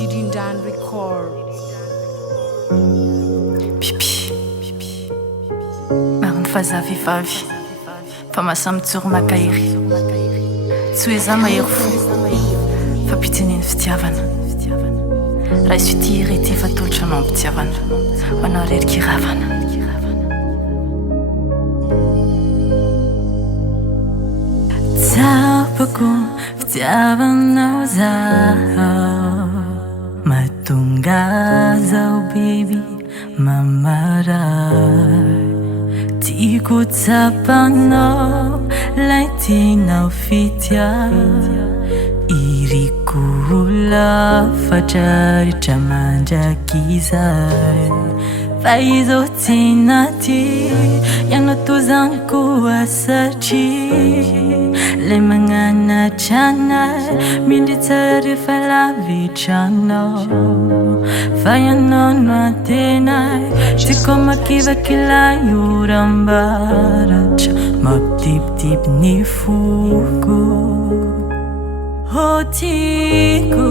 Didindan Record. Pipi mariny fazavivavy fa mahasamitsoro makahiry tsy hoe za mahery fo fa pitseneny fitiavana raha izy fity irety efa tolotra anao ampitiavana ho anao rerikiravana tsapako fitiavanao zaho mahatonga zao baby mamaray tiako tsapanao lay tianao fitiava iriko lafatra rehetra mandrakizay fa izao tsenaty ianao tozaniko asatria lay magnanatrana mindry tsara rehefa lavitranao fa ianao no antenay tiako makivakilay orambaratra mampitipitipy ny foko tiako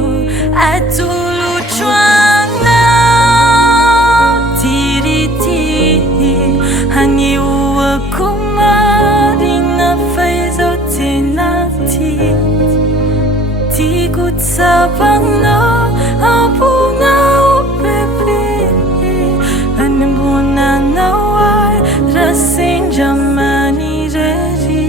atolotroanao tirity hanioako marina fa izao tsenaty tiako tsapanao amponao bebe animbonanao ay raha sendra manirery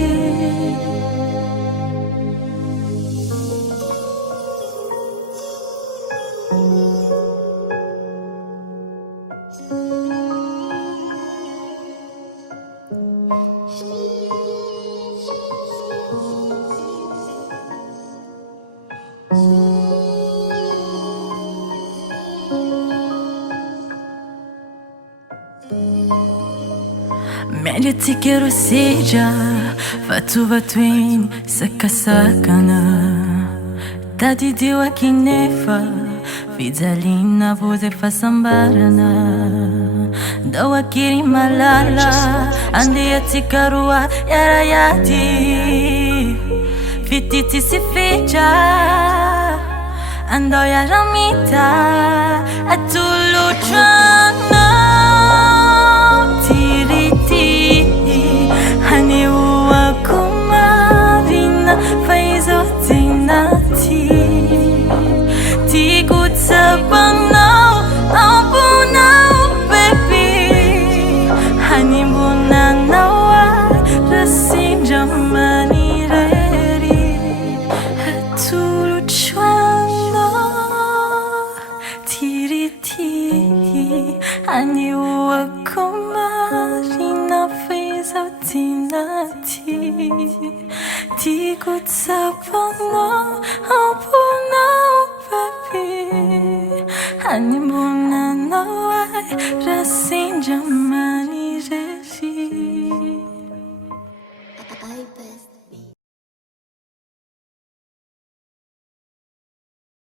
miandry ro sedra vatovato eny sakasakana tadidio akinefa fijalina voza fasambarana ndao akiry malala andehatsika roa yarayady fitity sy fetra andao yaramita atolotrana hanioako marina fa izao tsenaty tiako tsapanao amponao bebe hanimbonanao ay raha sendra manirery atolotroanao tirity hanioako marina fa izao tsenaty tiako tsapanao amponao bebe hanimbonanao ay raha sendra manirery